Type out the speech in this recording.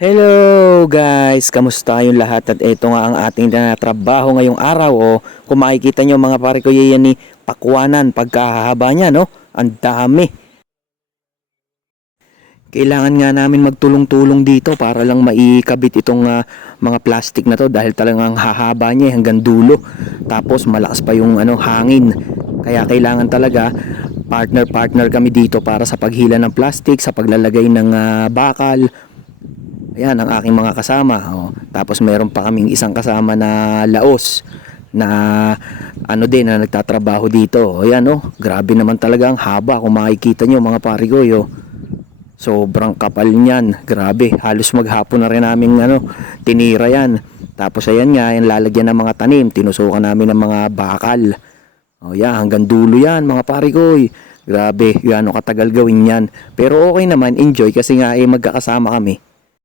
Hello guys! Kamusta kayong lahat? At ito nga ang ating trabaho ngayong araw. Kung makikita nyo mga pare ko, yan ni pakwanan pagkahaba niya, no? Ang dami. Kailangan nga namin magtulong-tulong dito para lang maikabit itong mga plastic na to dahil talagang hahaba niya hanggang dulo. Tapos malakas pa yung hangin. Kaya kailangan talaga partner-partner kami dito para sa paghila ng plastic, sa paglalagay ng bakal. Ayan ang aking mga kasama. Tapos meron pa kaming isang kasama na laos na din na nagtatrabaho dito. Ayan grabe naman talaga ang haba kung makikita nyo mga pare ko. Sobrang kapal niyan. Grabe, halos maghapon na rin namin tinira yan. Tapos ayan nga, yung lalagyan ng mga tanim, tinusukan namin ng mga bakal. Hanggang dulo yan mga pare ko. Grabe, gaano katagal gawin yan. Pero okay naman, enjoy kasi nga magkakasama kami.